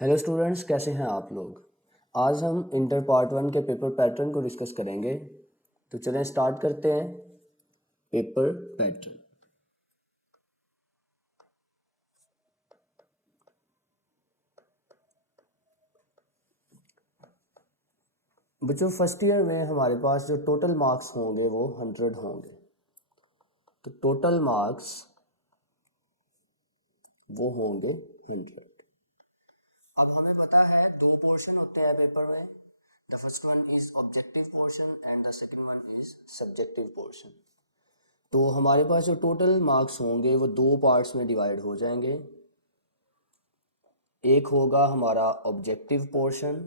Hello students, कैसे हैं आप लोग। आज हम इंटर पार्ट 1 के पेपर पैटर्न को डिस्कस करेंगे। तो चलें स्टार्ट करते हैं। Paper pattern. बच्चों, फर्स्ट ईयर में हमारे पास जो टोटल मार्क्स होंगे वो 100 होंगे। तो टोटल मार्क्स वो होंगे 100। अब हमें पता है दो पोर्शन होते हैं पेपर में। The first one is objective portion and the second one is subjective portion. तो हमारे पास जो टोटल मार्क्स होंगे वो दो पार्ट्स में डिवाइड हो जाएंगे। एक होगा हमारा ऑब्जेक्टिव पोर्शन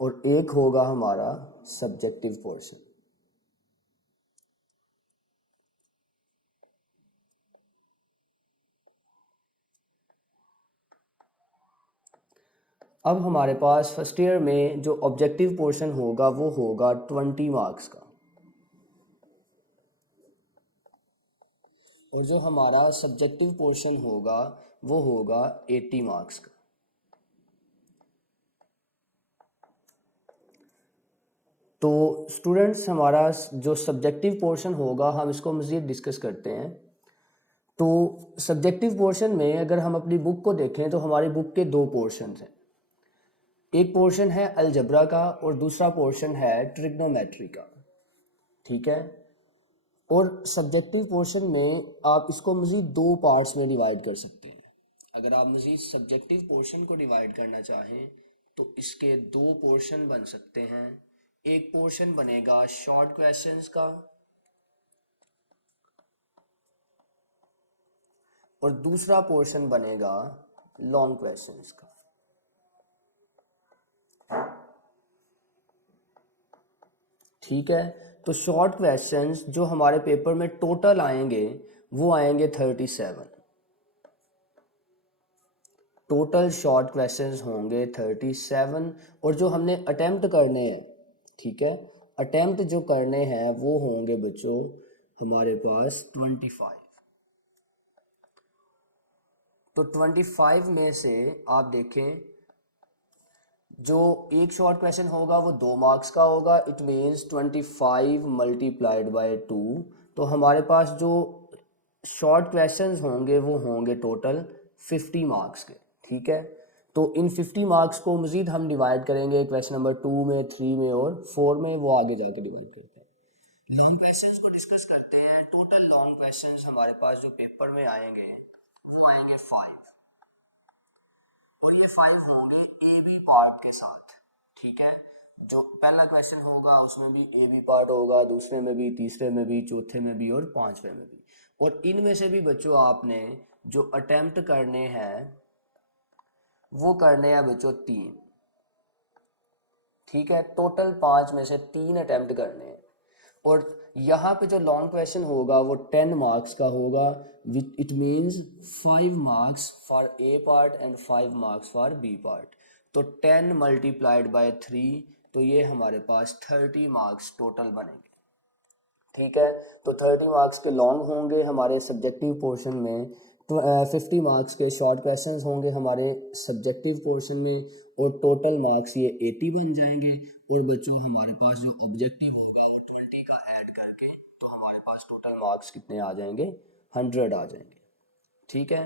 और एक होगा हमारा सब्जेक्टिव पोर्शन। अब हमारे पास फर्स्ट ईयर में जो ऑब्जेक्टिव पोर्शन होगा वो होगा 20 मार्क्स का, और जो हमारा सब्जेक्टिव पोर्शन होगा वो होगा 80 मार्क्स का। तो स्टूडेंट्स, हमारा जो सब्जेक्टिव पोर्शन होगा हम इसको मज़ीद डिस्कस करते हैं। तो सब्जेक्टिव पोर्शन में अगर हम अपनी बुक को देखें तो हमारी बुक के दो पोर्शंस हैं। एक पोर्शन है अलजबरा का और दूसरा पोर्शन है ट्रिग्नोमेट्री का। ठीक है। और सब्जेक्टिव पोर्शन में आप इसको मज़ीद दो पार्ट्स में डिवाइड कर सकते हैं। अगर आप मज़ीद सब्जेक्टिव पोर्शन को डिवाइड करना चाहें तो इसके दो पोर्शन बन सकते हैं। एक पोर्शन बनेगा शॉर्ट क्वेश्चंस का और दूसरा पोर्शन बनेगा लॉन्ग क्वेश्चंस का। ठीक है। तो शॉर्ट क्वेश्चंस जो हमारे पेपर में टोटल आएंगे वो आएंगे 37। टोटल शॉर्ट क्वेश्चंस होंगे 37 और जो हमने अटेम्प्ट करने हैं, ठीक है, अटेम्प्ट जो करने हैं वो होंगे बच्चों हमारे पास 25। तो 25 में से आप देखें, जो एक शॉर्ट क्वेश्चन होगा वो 2 मार्क्स का होगा। It means 25 multiplied by 2। तो हमारे पास जो शॉर्ट क्वेश्चंस होंगे वो होंगे टोटल 50 मार्क्स के। ठीक है। तो इन 50 मार्क्स को मज़ीद हम डिवाइड करेंगे क्वेश्चन नंबर 2 में, 3 में और 4 में, वो आगे जाके डिवाइड करते हैं। लॉन्ग क्वेश्चंस को डिस्कस करते हैं। टोटल लॉन्ग क्वेश्चंस हमारे पास जो पेपर में आएंगे वो आएंगे 5, और ये 5 होंगे ए बी पार्ट के साथ। ठीक है। जो पहला क्वेश्चन होगा उसमें भी ए बी पार्ट होगा, दूसरे में भी, तीसरे में भी, चौथे में भी और पांचवे में भी। और इनमें से भी बच्चों आपने जो अटेम्प्ट करने हैं वो करने हैं बच्चों 3। ठीक है। टोटल 5 में से 3 अटेम्प्ट करने हैं। और यहाँ पे जो लॉन्ग क्वेश्चन होगा वो 10 मार्क्स का होगा। It means 5 marks for A part and 5 marks for B part. तो 10 मल्टीप्लाइड बाय 3, तो ये हमारे पास 30 मार्क्स टोटल बनेंगे। ठीक है। तो 30 मार्क्स के लॉन्ग होंगे हमारे सब्जेक्टिव पोर्शन में, तो 50 मार्क्स के शॉर्ट क्वेश्चंस होंगे हमारे सब्जेक्टिव पोर्शन में, और टोटल मार्क्स ये 80 बन जाएंगे। और बच्चों, हमारे पास जो ऑब्जेक्टिव होगा 20 का ऐड करके तो हमारे पास टोटल मार्क्स कितने आ जाएंगे? 100 आ जाएंगे। ठीक है।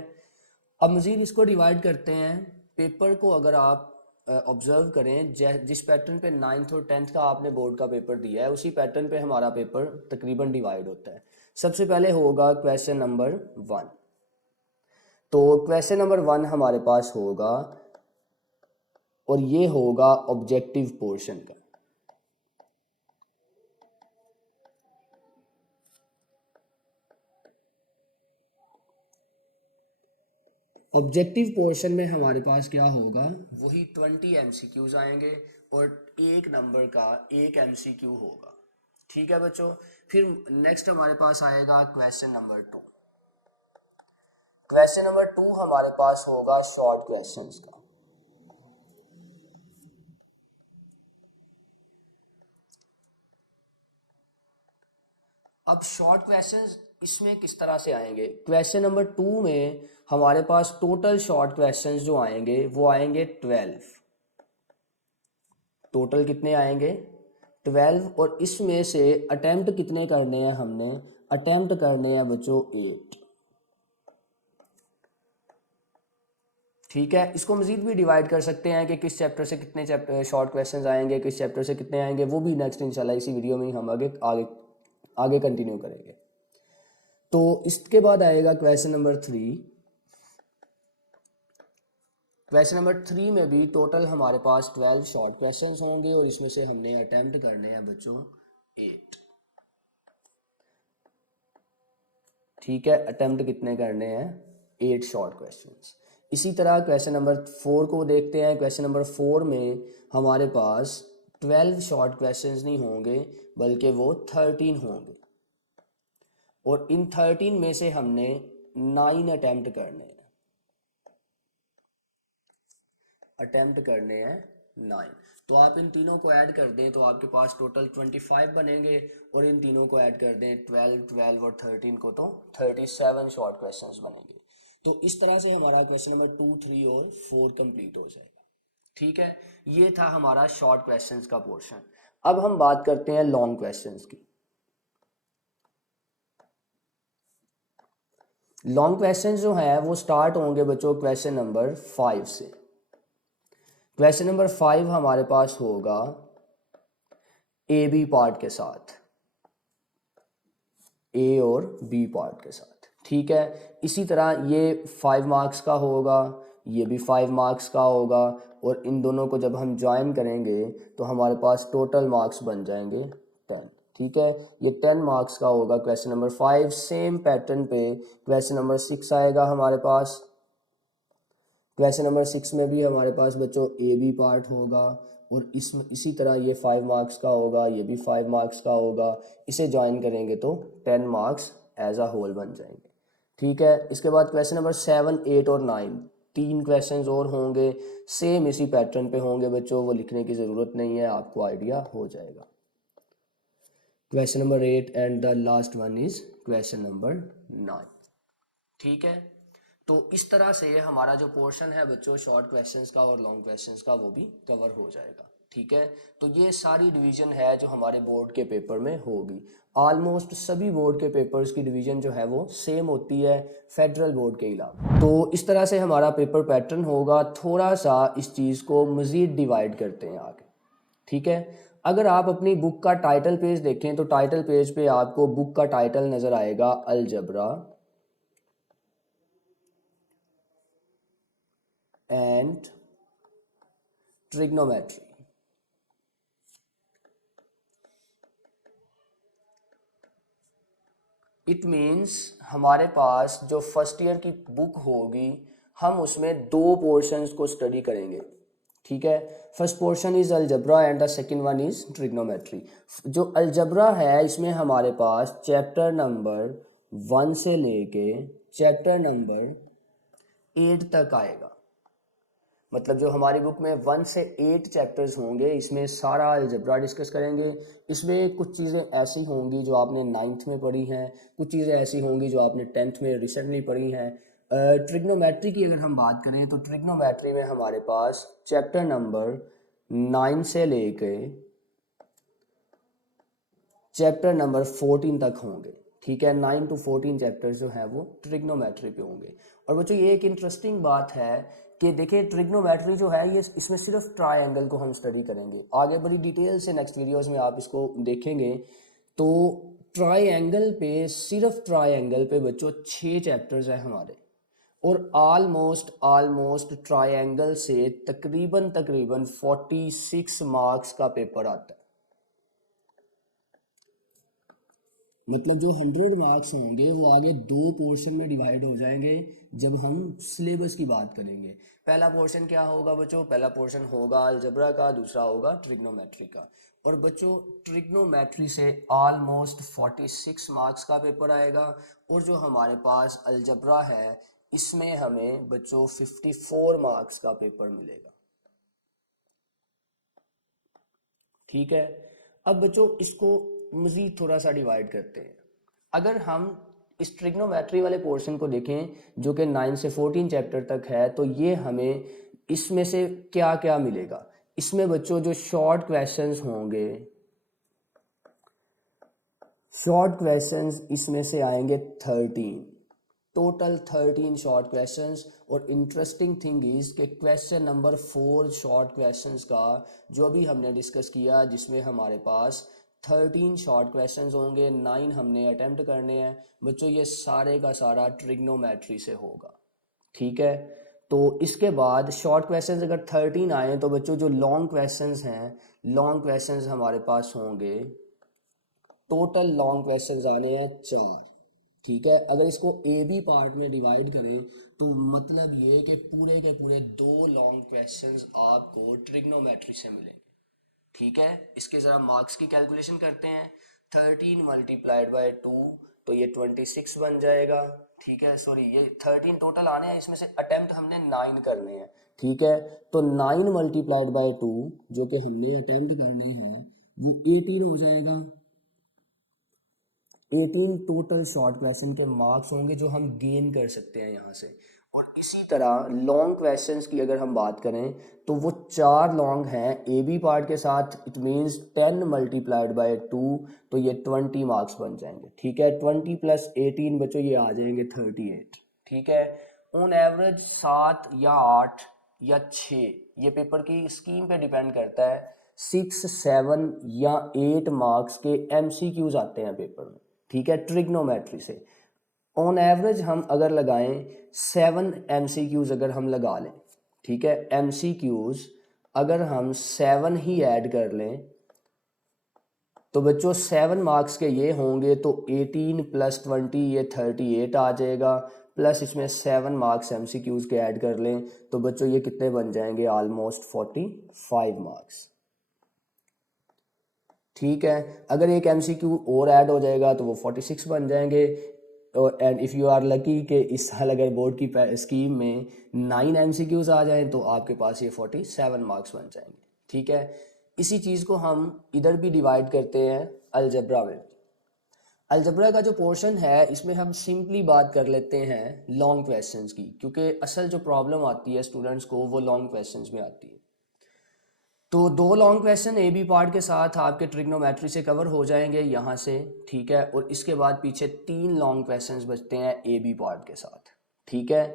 अब मज़ीद इसको डिवाइड करते हैं। पेपर को अगर आप ऑब्जर्व करें, जिस पैटर्न पे 9th और 10th का आपने बोर्ड का पेपर दिया है उसी पैटर्न पे हमारा पेपर तकरीबन डिवाइड होता है। सबसे पहले होगा क्वेश्चन नंबर 1। तो क्वेश्चन नंबर 1 हमारे पास होगा और ये होगा ऑब्जेक्टिव पोर्शन का। ऑब्जेक्टिव पोर्शन में हमारे पास क्या होगा? वही 20 MCQs आएंगे और एक नंबर का एक MCQ होगा। ठीक है बच्चों। फिर नेक्स्ट हमारे पास आएगा क्वेश्चन नंबर 2। क्वेश्चन नंबर 2 हमारे पास होगा शॉर्ट क्वेश्चंस का। अब शॉर्ट क्वेश्चंस इसमें किस तरह से आएंगे, क्वेश्चन नंबर 2 में हमारे पास टोटल शॉर्ट क्वेश्चंस जो आएंगे वो आएंगे 12। टोटल कितने आएंगे 12, और इसमें से अटेम्प्ट कितने करने हैं हमने, अटेम्प्ट करने हैं बच्चों 8। ठीक है, इसको मजीद भी डिवाइड कर सकते हैं कि किस चैप्टर से कितने चैप्टर शॉर्ट क्वेश्चंस आएंगे, किस चैप्टर से कितने आएंगे, वो भी नेक्स्ट इंशाल्लाह इसी वीडियो में ही हम आगे आगे आगे कंटिन्यू करेंगे। तो इसके बाद आएगा क्वेश्चन नंबर 3। क्वेश्चन नंबर 3 में भी टोटल हमारे पास 12 शॉर्ट क्वेश्चंस होंगे और इसमें से हमने अटेम्प्ट करने हैं बच्चों 8। ठीक है, अटेम्प्ट कितने करने हैं 8 शॉर्ट क्वेश्चंस। इसी तरह क्वेश्चन नंबर 4 को देखते हैं। क्वेश्चन नंबर 4 में हमारे पास 12 शॉर्ट क्वेश्चंस नहीं होंगे बल्कि वो 13 होंगे, और इन 13 में से हमने 9 अटेम्प्ट करने हैं, अटेम्प्ट करने हैं 9। तो आप इन तीनों को ऐड कर दें तो आपके पास टोटल 25 बनेंगे, और इन तीनों को ऐड कर दें 12, 12 और 13 को तो 37 शॉर्ट क्वेश्चंस बनेंगे। तो इस तरह से हमारा क्वेश्चन नंबर 2, 3 और 4 कंप्लीट हो जाएगा। ठीक है, ये था हमारा शॉर्ट क्वेश्चंस का पोर्शन। अब हम बात करते हैं लॉन्ग क्वेश्चंस की। लॉन्ग क्वेश्चंस जो है वो स्टार्ट होंगे बच्चों क्वेश्चन नंबर 5 से। क्वेश्चन नंबर 5 हमारे पास होगा ए बी पार्ट के साथ, ए और बी पार्ट के साथ। ठीक है, इसी तरह ये 5 मार्क्स का होगा, ये भी 5 मार्क्स का होगा, और इन दोनों को जब हम ज्वाइन करेंगे तो हमारे पास टोटल मार्क्स बन जाएंगे 10। ठीक है, ये 10 मार्क्स का होगा क्वेश्चन नंबर 5। सेम पैटर्न पे क्वेश्चन नंबर 6 आएगा हमारे पास। क्वेश्चन नंबर 6 में भी हमारे पास बच्चों ए बी पार्ट होगा, और इसमें इसी तरह ये 5 मार्क्स का होगा, ये भी 5 मार्क्स का होगा। इसे ज्वाइन करेंगे तो 10 मार्क्स एज अ होल बन जाएंगे। ठीक है, इसके बाद क्वेश्चन नंबर 7, 8 और 9 तीन क्वेश्चंस और होंगे, सेम इसी पैटर्न पे होंगे बच्चों, वो लिखने की ज़रूरत नहीं है, आपको आइडिया हो जाएगा। Question number 8 and the last one is question number 9। ठीक है, तो इस तरह से हमारा जो पोर्शन है बच्चों शॉर्ट क्वेश्चंस का और लॉन्ग क्वेश्चंस का वो भी कवर हो जाएगा। ठीक है, तो ये सारी डिवीजन है जो हमारे बोर्ड के पेपर में होगी। ऑलमोस्ट सभी बोर्ड के पेपर्स की डिवीजन जो है वो सेम होती है फेडरल बोर्ड के अलावा। तो इस तरह से हमारा पेपर पैटर्न होगा। थोड़ा सा इस चीज़ को मज़ीद डिवाइड करते हैं आगे। ठीक है, अगर आप अपनी बुक का टाइटल पेज देखें तो टाइटल पेज पे आपको बुक का टाइटल नज़र आएगा algebra and trigonometry। It means हमारे पास जो फर्स्ट ईयर की बुक होगी हम उसमें दो पोर्शंस को स्टडी करेंगे। ठीक है, first portion is algebra and the second one is trigonometry. जो अलजबरा है इसमें हमारे पास चैप्टर नंबर 1 से लेके चैप्टर नंबर 8 तक आएगा। मतलब जो हमारी बुक में 1 से 8 चैप्टर्स होंगे, इसमें सारा अलजबरा डिस्कस करेंगे। इसमें कुछ चीज़ें ऐसी होंगी जो आपने 9th में पढ़ी हैं, कुछ चीज़ें ऐसी होंगी जो आपने 10th में रिसेंटली पढ़ी हैं। ट्रिग्नोमेट्री की अगर हम बात करें तो ट्रिग्नोमेट्री में हमारे पास चैप्टर नंबर 9 से लेके चैप्टर नंबर 14 तक होंगे। ठीक है, 9 to 14 चैप्टर्स जो हैं वो ट्रिग्नोमेट्री पे होंगे। और बच्चों ये एक इंटरेस्टिंग बात है कि देखिए ट्रिग्नोमेट्री जो है ये इसमें सिर्फ ट्रायंगल को हम स्टडी करेंगे। आगे बड़ी डिटेल से नेक्स्ट वीडियोस में आप इसको देखेंगे। तो ट्रायंगल पे, सिर्फ ट्रायंगल पे बच्चों 6 चैप्टर्स हैं हमारे, और ऑलमोस्ट ट्रायंगल से तकरीबन 46 मार्क्स का पेपर आता है। मतलब जो 100 मार्क्स होंगे वो आगे दो पोर्शन में डिवाइड हो जाएंगे जब हम सिलेबस की बात करेंगे। पहला पोर्शन क्या होगा बच्चों, पहला पोर्शन होगा अलजबरा का, दूसरा होगा ट्रिग्नोमेट्री का। और बच्चों ट्रिग्नोमेट्री से ऑलमोस्ट 46 मार्क्स का पेपर आएगा, और जो हमारे पास अलजबरा है इसमें हमें बच्चों 54 मार्क्स का पेपर मिलेगा। ठीक है, अब बच्चों इसको मज़ीद थोड़ा सा डिवाइड करते हैं। अगर हम इस ट्रिग्नोमेट्री वाले पोर्शन को देखें जो कि 9 से 14 चैप्टर तक है, तो ये हमें इसमें से क्या क्या मिलेगा। इसमें बच्चों जो शॉर्ट क्वेश्चंस होंगे, शॉर्ट क्वेश्चंस इसमें से आएंगे 13, टोटल 13 शॉर्ट क्वेश्चंस। और इंटरेस्टिंग थिंग इज़ कि क्वेश्चन नंबर 4 शॉर्ट क्वेश्चंस का जो अभी हमने डिस्कस किया, जिसमें हमारे पास 13 शॉर्ट क्वेश्चंस होंगे, 9 हमने अटेम्प्ट करने हैं बच्चों, ये सारे का सारा ट्रिग्नोमेट्री से होगा। ठीक है, तो इसके बाद शॉर्ट क्वेश्चंस अगर 13 आए तो बच्चों जो लॉन्ग क्वेश्चंस हैं, लॉन्ग क्वेश्चंस हमारे पास होंगे, टोटल लॉन्ग क्वेश्चंस आने हैं 4। ठीक है, अगर इसको ए बी पार्ट में डिवाइड करें तो मतलब ये कि पूरे के पूरे 2 लॉन्ग क्वेश्चंस आपको ट्रिग्नोमेट्री से मिलेंगे। ठीक है, इसके ज़रा मार्क्स की कैलकुलेशन करते हैं। 13 मल्टीप्लाइड बाई 2 तो ये 26 बन जाएगा। ठीक है, सॉरी ये 13 टोटल आने हैं, इसमें से अटेम्प्ट हमने 9 करने हैं। ठीक है, तो 9 मल्टीप्लाइड बाई 2 जो कि हमने अटेम्प्ट करने हैं वो 18 हो जाएगा। 18 टोटल शॉर्ट क्वेश्चन के मार्क्स होंगे जो हम गेन कर सकते हैं यहाँ से। और इसी तरह लॉन्ग क्वेश्चंस की अगर हम बात करें तो वो 4 लॉन्ग हैं ए बी पार्ट के साथ, इट मीन्स 10 मल्टीप्लाइड बाय 2 तो ये 20 मार्क्स बन जाएंगे। ठीक है, 20 प्लस 18 बच्चों ये आ जाएंगे 38। ठीक है, ऑन एवरेज 7 या 8 या 6, ये पेपर की स्कीम पे डिपेंड करता है, 6, 7 या 8 मार्क्स के MCQs आते हैं पेपर में। ठीक है, ट्रिग्नोमेट्री से ऑन एवरेज हम अगर लगाएं 7 MCQs अगर हम लगा लें, ठीक है, MCQs अगर हम 7 ही ऐड कर लें तो बच्चों 7 मार्क्स के ये होंगे तो 18 प्लस 20 ये 38 आ जाएगा, प्लस इसमें 7 मार्क्स MCQs के ऐड कर लें तो बच्चों ये कितने बन जाएंगे, ऑलमोस्ट 45 मार्क्स। ठीक है, अगर एक MCQ और ऐड हो जाएगा तो वो 46 बन जाएंगे। And if you are lucky कि इस साल अगर बोर्ड की स्कीम में 9 MCQs आ जाएं तो आपके पास ये 47 मार्क्स बन जाएंगे। ठीक है, इसी चीज़ को हम इधर भी डिवाइड करते हैं अलजबरा में। अलजबरा का जो पोर्शन है इसमें हम सिंपली बात कर लेते हैं लॉन्ग क्वेश्चंस की, क्योंकि असल जो प्रॉब्लम आती है स्टूडेंट्स को वो लॉन्ग क्वेश्चंस में आती है। तो 2 long question A B part के साथ आपके ट्रिग्नोमेट्री से कवर हो जाएंगे यहाँ से। ठीक है, और इसके बाद पीछे 3 लॉन्ग क्वेश्चंस बचते हैं ए बी पार्ट के साथ। ठीक है,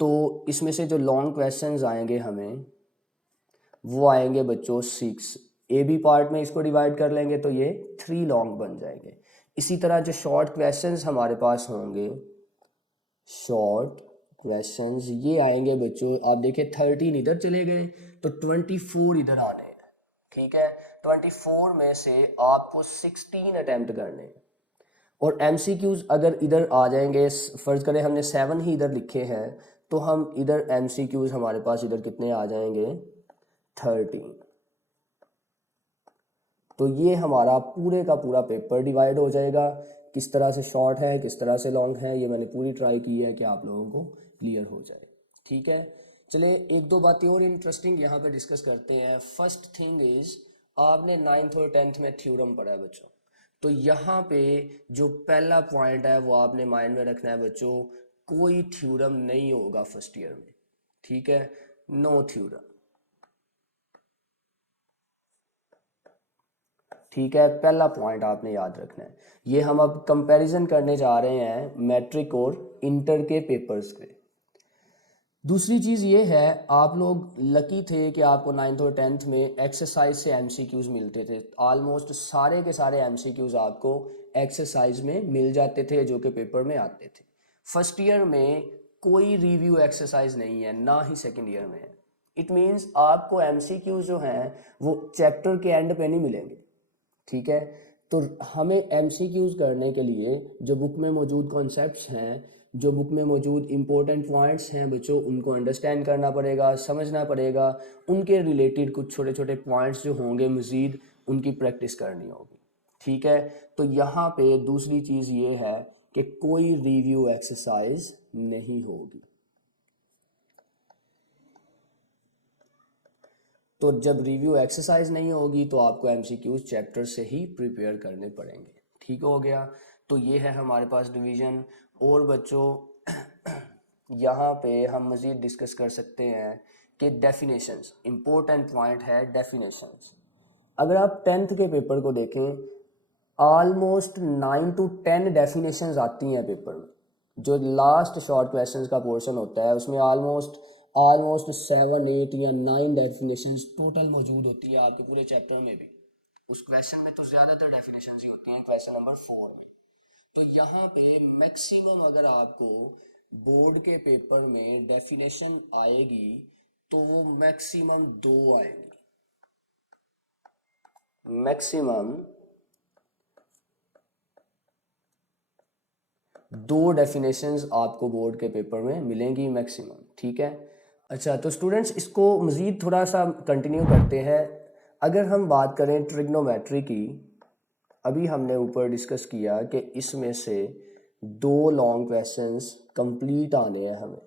तो इसमें से जो लॉन्ग क्वेश्चंस आएंगे हमें वो आएंगे बच्चों 6। ए बी पार्ट में इसको डिवाइड कर लेंगे तो ये 3 लॉन्ग बन जाएंगे। इसी तरह जो शॉर्ट क्वेश्चंस हमारे पास होंगे, शॉर्ट क्वेश्चंस ये आएंगे बच्चों, आप देखिए 13 इधर चले गए तो 24 इधर आने हैं। ठीक है, 24 में से आपको 16 अटेम्प्ट करने हैं। और MCQs अगर इधर आ जाएंगे, फर्ज करें हमने 7 ही इधर लिखे हैं तो हम इधर MCQs हमारे पास इधर कितने आ जाएंगे, 13। तो ये हमारा पूरे का पूरा पेपर डिवाइड हो जाएगा। किस तरह से शॉर्ट है, किस तरह से लॉन्ग है, ये मैंने पूरी ट्राई की है कि आप लोगों को क्लियर हो जाए। ठीक है, चलिए एक दो बातें और इंटरेस्टिंग यहाँ पे डिस्कस करते हैं। फर्स्ट थिंग इज, आपने 9th और 10th में थ्योरम पढ़ा है बच्चों, तो यहाँ पे जो पहला पॉइंट है वो आपने माइंड में रखना है बच्चों, कोई थ्योरम नहीं होगा फर्स्ट ईयर में। ठीक है, नो थ्योरम। ठीक है, पहला पॉइंट आपने याद रखना है। ये हम अब कंपैरिजन करने जा रहे हैं मैट्रिक और इंटर के पेपर्स के। दूसरी चीज़ ये है, आप लोग लकी थे कि आपको 9th और 10th में एक्सरसाइज से MCQs मिलते थे। ऑलमोस्ट सारे के सारे MCQs आपको एक्सरसाइज में मिल जाते थे जो कि पेपर में आते थे। फर्स्ट ईयर में कोई रिव्यू एक्सरसाइज नहीं है, ना ही सेकेंड ईयर में है। इट मीन्स आपको MCQs जो हैं वो चैप्टर के एंड पे नहीं मिलेंगे। ठीक है, तो हमें MCQs करने के लिए जो बुक में मौजूद कॉन्सेप्ट्स हैं, जो बुक में मौजूद इम्पोर्टेंट पॉइंट्स हैं बच्चों, उनको अंडरस्टैंड करना पड़ेगा, समझना पड़ेगा। उनके रिलेटेड कुछ छोटे छोटे पॉइंट्स जो होंगे मज़ीद, उनकी प्रैक्टिस करनी होगी। ठीक है, तो यहाँ पे दूसरी चीज़ ये है कि कोई रिव्यू एक्सरसाइज नहीं होगी। तो जब रिव्यू एक्सरसाइज नहीं होगी तो आपको MCQs चैप्टर से ही प्रिपेयर करने पड़ेंगे। ठीक हो गया। तो ये है हमारे पास डिवीज़न। और बच्चों यहाँ पे हम मज़ीद डिस्कस कर सकते हैं कि डेफिनेशंस, इम्पोर्टेंट पॉइंट है डेफिनेशंस। अगर आप 10th के पेपर को देखें, ऑलमोस्ट 9 to 10 डेफिनेशंस आती हैं पेपर में। जो लास्ट शॉर्ट क्वेश्चंस का पोर्शन होता है उसमें ऑलमोस्ट 7 8 या 9 डेफिनेशंस टोटल मौजूद होती है आपके पूरे चैप्टर में भी। उस क्वेश्चन में तो ज़्यादातर डेफिनेशंस ही होती हैं क्वेश्चन नंबर 4 में। तो यहाँ पे मैक्सिमम अगर आपको बोर्ड के पेपर में डेफिनेशन आएगी तो वो मैक्सिमम 2 आएगी, मैक्सिमम 2 डेफिनेशंस आपको बोर्ड के पेपर में मिलेंगी मैक्सिमम, ठीक है। अच्छा, तो स्टूडेंट्स इसको मज़ीद थोड़ा सा कंटिन्यू करते हैं। अगर हम बात करें ट्रिग्नोमेट्री की, अभी हमने ऊपर डिस्कस किया कि इसमें से 2 लॉन्ग क्वेश्चंस कंप्लीट आने हैं हमें,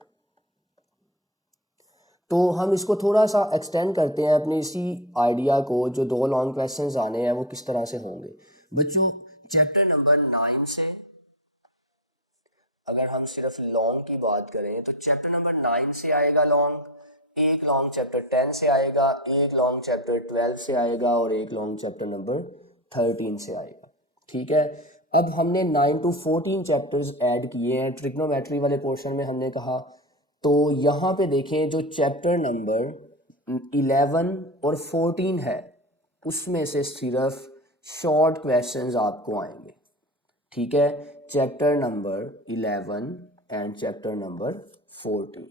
तो हम इसको थोड़ा सा एक्सटेंड करते हैं अपने इसी आइडिया को। जो 2 लॉन्ग क्वेश्चंस आने हैं वो किस तरह से होंगे बच्चों। चैप्टर नंबर 9 से अगर हम सिर्फ लॉन्ग की बात करें तो चैप्टर नंबर 9 से आएगा लॉन्ग, एक लॉन्ग चैप्टर 10 से आएगा, एक लॉन्ग चैप्टर 12 से आएगा और एक लॉन्ग चैप्टर नंबर 13 से आएगा, ठीक है। अब हमने 9 to 14 चैप्टर्स ऐड किए हैं ट्रिग्नोमेट्री वाले पोर्शन में, हमने कहा। तो यहाँ पे देखें जो चैप्टर नंबर 11 और 14 है उसमें से सिर्फ शॉर्ट क्वेश्चंस आपको आएंगे, ठीक है। Chapter number 11 and chapter number 14,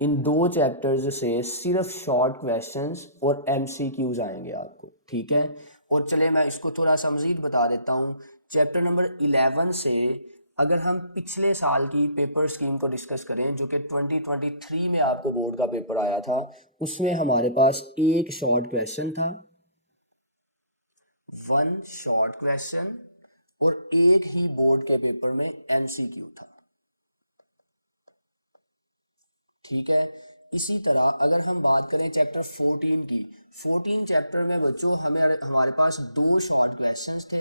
in 2 chapters से सिर्फ शॉर्ट क्वेश्चंस और एमसीक्यूज आएंगे आपको, ठीक है। और चले मैं इसको थोड़ा सा मज़ीद बता देता हूँ। चैप्टर नंबर 11 से अगर हम पिछले साल की पेपर स्कीम को डिस्कस करें जो कि 2023 में आपको बोर्ड का पेपर आया था, उसमें हमारे पास एक शॉर्ट क्वेश्चन था, 1 शॉर्ट क्वेश्चन, और एक ही बोर्ड के पेपर में एमसीक्यू था, ठीक है। इसी तरह अगर हम बात करें चैप्टर 14 की, 14 चैप्टर में बच्चों हमारे पास 2 शॉर्ट क्वेश्चंस थे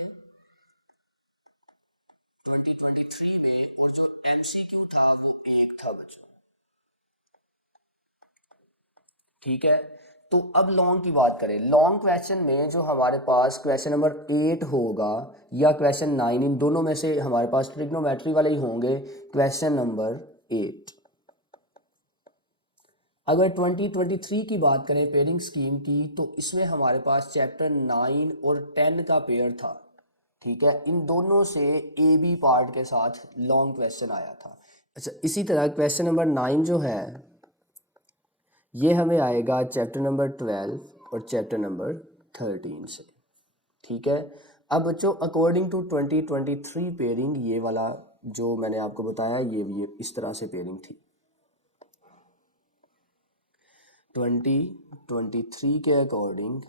2023 में, और जो एमसीक्यू था वो एक था बच्चों, ठीक है। तो अब लॉन्ग की बात करें, लॉन्ग क्वेश्चन में जो हमारे पास क्वेश्चन नंबर 8 होगा या क्वेश्चन 9, इन दोनों में से हमारे पास ट्रिग्नोमेट्री वाले ही होंगे। क्वेश्चन नंबर 8, अगर 2023 की बात करें पेयरिंग स्कीम की, तो इसमें हमारे पास चैप्टर 9 और 10 का पेयर था, ठीक है। इन दोनों से ए बी पार्ट के साथ लॉन्ग क्वेश्चन आया था। अच्छा, इसी तरह क्वेश्चन नंबर 9 जो है ये हमें आएगा चैप्टर नंबर 12 और चैप्टर नंबर 13 से, ठीक है। अब बच्चों अकॉर्डिंग टू 2023 पेयरिंग, ये वाला जो मैंने आपको बताया ये इस तरह से पेयरिंग थी 2023 के अकॉर्डिंग,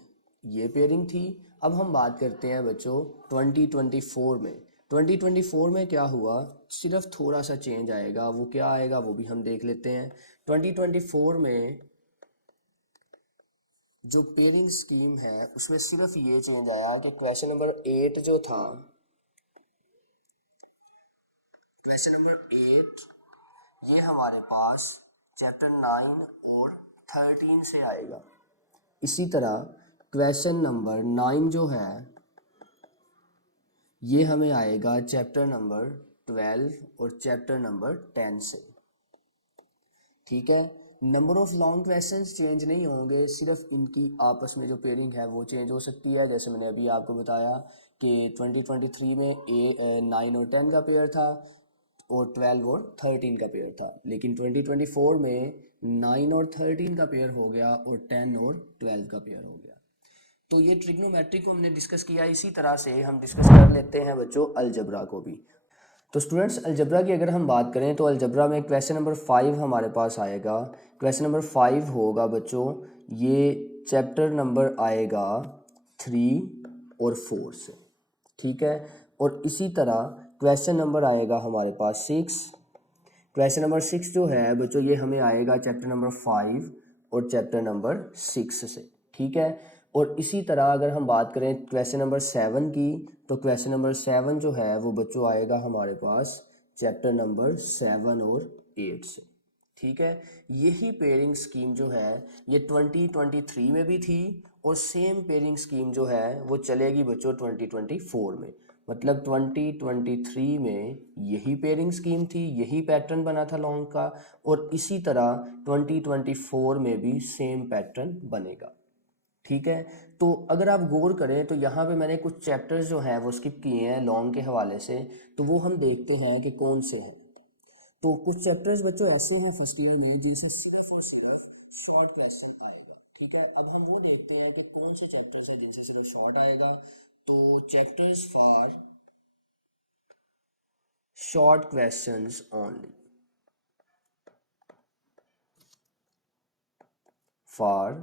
ये पेयरिंग थी। अब हम बात करते हैं बच्चों 2024 में। 2024 में क्या हुआ, सिर्फ थोड़ा सा चेंज आएगा, वो क्या आएगा वो भी हम देख लेते हैं। 2024 में जो पेयरिंग स्कीम है उसमें सिर्फ ये चेंज आया कि क्वेश्चन नंबर 8 जो था, क्वेश्चन नंबर 8 ये हमारे पास चैप्टर 9 और 13 से आएगा। इसी तरह क्वेश्चन नंबर 9 जो है ये हमें आएगा चैप्टर नंबर 12 और चैप्टर नंबर 10 से, ठीक है। Number of long questions change नहीं होंगे, सिर्फ इनकी आपस में जो पेयरिंग है वो चेंज हो सकती है। जैसे मैंने अभी आपको बताया कि 2023 में 9 और 10 का पेयर था और 12 और 13 का पेयर था, लेकिन 2024 में 9 और 13 का पेयर हो गया और 10 और 12 का पेयर हो गया। तो ये ट्रिग्नोमेट्री को हमने डिस्कस किया। इसी तरह से हम डिस्कस कर लेते हैं बच्चों अलजबरा को भी। तो स्टूडेंट्स अलजबरा की अगर हम बात करें तो अलजबरा में क्वेश्चन नंबर 5 हमारे पास आएगा। क्वेश्चन नंबर 5 होगा बच्चों, ये चैप्टर नंबर आएगा 3 और 4 से, ठीक है। और इसी तरह क्वेश्चन नंबर आएगा हमारे पास 6। क्वेश्चन नंबर 6 जो है बच्चों ये हमें आएगा चैप्टर नंबर 5 और चैप्टर नंबर 6 से, ठीक है। और इसी तरह अगर हम बात करें क्वेश्चन नंबर 7 की, तो क्वेश्चन नंबर 7 जो है वो बच्चों आएगा हमारे पास चैप्टर नंबर 7 और 8 से। ठीक है, यही पेयरिंग स्कीम जो है ये 2023 में भी थी और सेम पेयरिंग स्कीम जो है वो चलेगी बच्चों 2024 में। मतलब 2023 में यही पेयरिंग स्कीम थी, यही पैटर्न बना था लॉन्ग का, और इसी तरह 2024 में भी सेम पैटर्न बनेगा। ठीक है, तो अगर आप गौर करें तो यहाँ पे मैंने कुछ चैप्टर्स जो हैं वो स्किप किए हैं लॉन्ग के हवाले से, तो वो हम देखते हैं कि कौन से हैं। तो कुछ चैप्टर्स बच्चों ऐसे हैं फर्स्ट ईयर में जिनसे सिर्फ और सिर्फ शॉर्ट क्वेश्चन आएगा। ठीक है, अब हम वो देखते हैं कि कौन से चैप्टर्स हैं जिनसे सिर्फ शॉर्ट आएगा। तो chapters for short questions only, for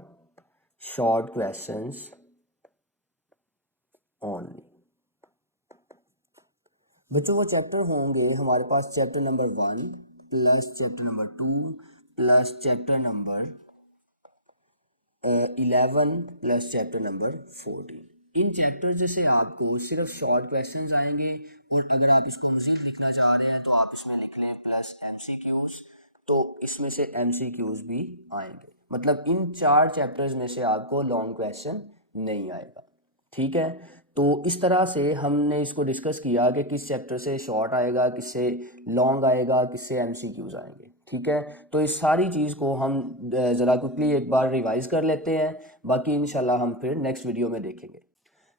short questions only. बच्चों वो चैप्टर होंगे हमारे पास chapter number 1 plus chapter number 2 plus chapter number 11 plus chapter number 14। इन चैप्टर से आपको सिर्फ शॉर्ट क्वेश्चंस आएंगे, और अगर आप इसको मज़ीद लिखना चाह रहे हैं तो आप इसमें लिख लें प्लस एमसीक्यूज, तो इसमें से एमसीक्यूज भी आएंगे। मतलब इन 4 चैप्टर्स में से आपको लॉन्ग क्वेश्चन नहीं आएगा। ठीक है, तो इस तरह से हमने इसको डिस्कस किया कि किस चैप्टर से शॉर्ट आएगा, किससे लॉन्ग आएगा, किससे एमसीक्यूज आएंगे। ठीक है, तो इस सारी चीज़ को हम ज़रा क्विकली एक बार रिवाइज कर लेते हैं, बाकी इंशाल्लाह हम फिर नेक्स्ट वीडियो में देखेंगे।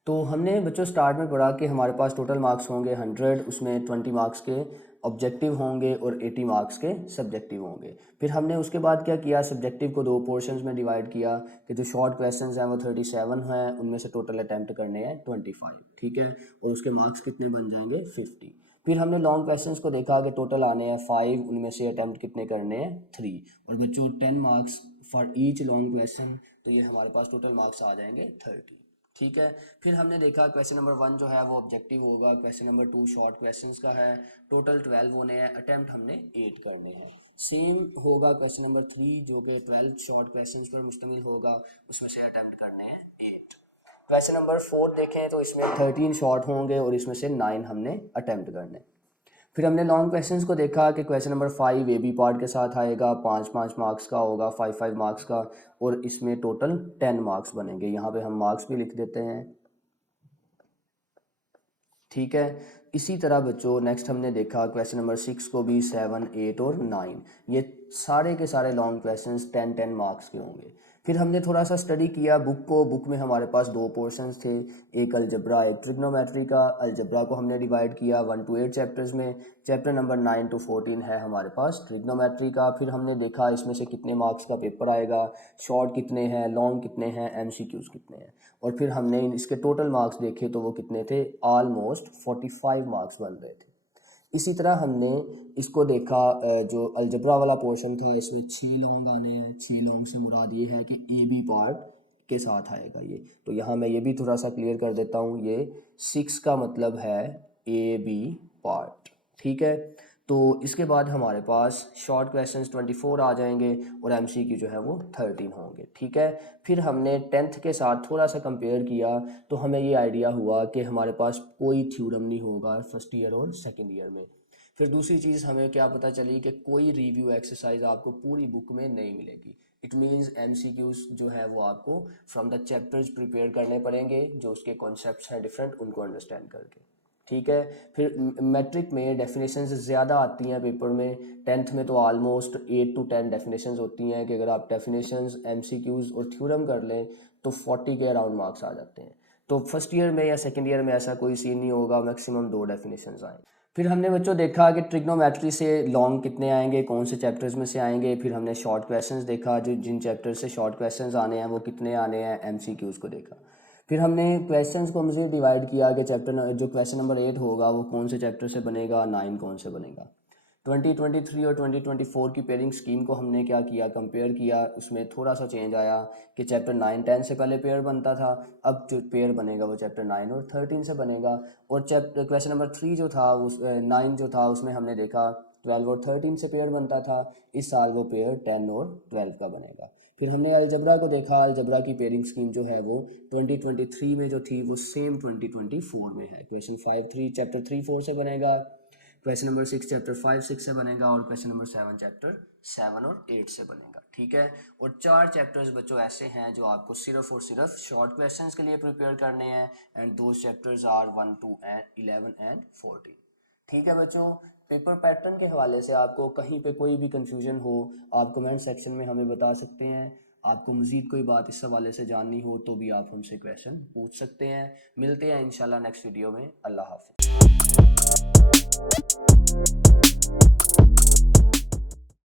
तो हमने बच्चों स्टार्ट में पढ़ा कि हमारे पास टोटल मार्क्स होंगे 100, उसमें 20 मार्क्स के ऑब्जेक्टिव होंगे और 80 मार्क्स के सब्जेक्टिव होंगे। फिर हमने उसके बाद क्या किया, सब्जेक्टिव को 2 पोर्शंस में डिवाइड किया कि जो शॉर्ट क्वेश्चंस हैं वो 37 हैं, उनमें से टोटल अटैम्प्ट करने हैं 25। ठीक है, और उसके मार्क्स कितने बन जाएंगे 50। फिर हमने लॉन्ग क्वेश्चंस को देखा कि टोटल आने हैं 5, उनमें से अटैम्प्ट कितने करने हैं 3, और बच्चों 10 marks for each long question, तो ये हमारे पास टोटल मार्क्स आ जाएंगे 30। ठीक है, फिर हमने देखा क्वेश्चन नंबर 1 जो है वो ऑब्जेक्टिव होगा, क्वेश्चन नंबर 2 शॉर्ट क्वेश्चंस का है, टोटल 12 होने हैं, अटेम्प्ट हमने 8 करने हैं। सेम होगा क्वेश्चन नंबर 3 जो कि 12 शॉर्ट क्वेश्चंस पर मुश्तमिल होगा, उसमें से अटेम्प्ट करने हैं 8। क्वेश्चन नंबर 4 देखें तो इसमें 13 शॉर्ट होंगे और इसमें से 9 हमने अटेम्प्ट करने। फिर हमने लॉन्ग क्वेश्चंस को देखा कि question number 5 A B part के साथ आएगा, 5-5 मार्क्स का होगा, 5-5 मार्क्स का, और इसमें टोटल 10 मार्क्स बनेंगे। यहाँ पे हम मार्क्स भी लिख देते हैं। ठीक है, इसी तरह बच्चों नेक्स्ट हमने देखा क्वेश्चन नंबर 6 को भी, 7, 8 और 9, ये सारे के सारे लॉन्ग क्वेश्चंस 10-10 मार्क्स के होंगे। फिर हमने थोड़ा सा स्टडी किया बुक को। बुक में हमारे पास 2 पोर्शंस थे, एक अलजब्रा एक ट्रिग्नोमेट्री का। अलजब्रा को हमने डिवाइड किया 1 to 8 चैप्टर्स में। चैप्टर नंबर 9 to 14 है हमारे पास ट्रिग्नोमेट्री का। फिर हमने देखा इसमें से कितने मार्क्स का पेपर आएगा, शॉर्ट कितने हैं, लॉन्ग कितने हैं, एमसीक्यूज कितने हैं, और फिर हमने इसके टोटल मार्क्स देखे तो वो कितने थे, ऑलमोस्ट 45 मार्क्स बन रहे थे। इसी तरह हमने इसको देखा, जो अलजब्रा वाला पोर्शन था इसमें 6 लॉन्ग आने हैं। 6 लॉन्ग से मुराद ये है कि ए बी पार्ट के साथ आएगा ये। तो यहाँ मैं ये भी थोड़ा सा क्लियर कर देता हूँ, ये 6 का मतलब है ए बी पार्ट। ठीक है, तो इसके बाद हमारे पास शॉर्ट क्वेश्चंस 24 आ जाएंगे और एमसीक्यू जो है वो 13 होंगे। ठीक है, फिर हमने 10th के साथ थोड़ा सा कंपेयर किया तो हमें ये आइडिया हुआ कि हमारे पास कोई थ्योरम नहीं होगा फर्स्ट ईयर और सेकेंड ईयर में। फिर दूसरी चीज़ हमें क्या पता चली कि कोई रिव्यू एक्सरसाइज आपको पूरी बुक में नहीं मिलेगी। इट मीन्स एमसीक्यूज जो है वो आपको फ्रॉम द चैप्टर्स प्रिपेयर करने पड़ेंगे, जो उसके कॉन्सेप्ट्स हैं डिफरेंट, उनको अंडरस्टैंड करके। ठीक है, फिर मैट्रिक में डेफिनेशंस ज़्यादा आती हैं पेपर में। 10th में तो ऑलमोस्ट 8 to 10 डेफिनेशंस होती हैं कि अगर आप डेफिनेशंस, एमसीक्यूज और थ्योरम कर लें तो 40 के अराउंड मार्क्स आ जाते हैं। तो फर्स्ट ईयर में या सेकेंड ईयर में ऐसा कोई सीन नहीं होगा, मैक्सिमम 2 डेफिनेशंस आएँ। फिर हमने बच्चों देखा कि ट्रिग्नोमेट्री से लॉन्ग कितने आएंगे, कौन से चैप्टर्स में से आएंगे। फिर हमने शॉर्ट क्वेश्चंस देखा, जो जिन चैप्टर से शॉर्ट क्वेश्चंस आने हैं वो कितने आने हैं, एमसीक्यूज़ को देखा। फिर हमने क्वेश्चंस को मज़ीद डिवाइड किया कि जो क्वेश्चन नंबर 8 होगा वो कौन से चैप्टर से बनेगा, 9 कौन से बनेगा। 2023 और 2024 की पेयरिंग स्कीम को हमने क्या किया, कंपेयर किया। उसमें थोड़ा सा चेंज आया कि चैप्टर 9-10 से पहले पेयर बनता था, अब जो पेयर बनेगा वो चैप्टर 9 और 13 से बनेगा। और चैप्टर क्वेश्चन नंबर 3 जो था, उस 9 जो था उसमें हमने देखा 12 और 13 से पेयर बनता था, इस साल वो पेयर 10 और 12 का बनेगा। फिर हमने अलजबरा को देखा, अलजबरा की पेयरिंग स्कीम जो है वो 2023 में जो थी वो सेम 2024 में है। क्वेश्चन 5 चैप्टर 3-4 से बनेगा, क्वेश्चन नंबर 6 चैप्टर 5-6 से बनेगा और क्वेश्चन नंबर 7 चैप्टर 7 और 8 से बनेगा, ठीक है। और 4 चैप्टर्स बच्चों ऐसे हैं जो आपको सिर्फ और सिर्फ शॉर्ट क्वेश्चंस के लिए प्रिपेयर करने हैं, and those chapters are 1 2 and 11 and 14, ठीक है बच्चों। पेपर पैटर्न के हवाले से आपको कहीं पे कोई भी कंफ्यूजन हो, आप कमेंट सेक्शन में हमें बता सकते हैं। आपको मज़ीद कोई बात इस हवाले से जाननी हो तो भी आप हमसे क्वेश्चन पूछ सकते हैं। मिलते हैं इंशाल्लाह नेक्स्ट वीडियो में। अल्लाह हाफ़िज़।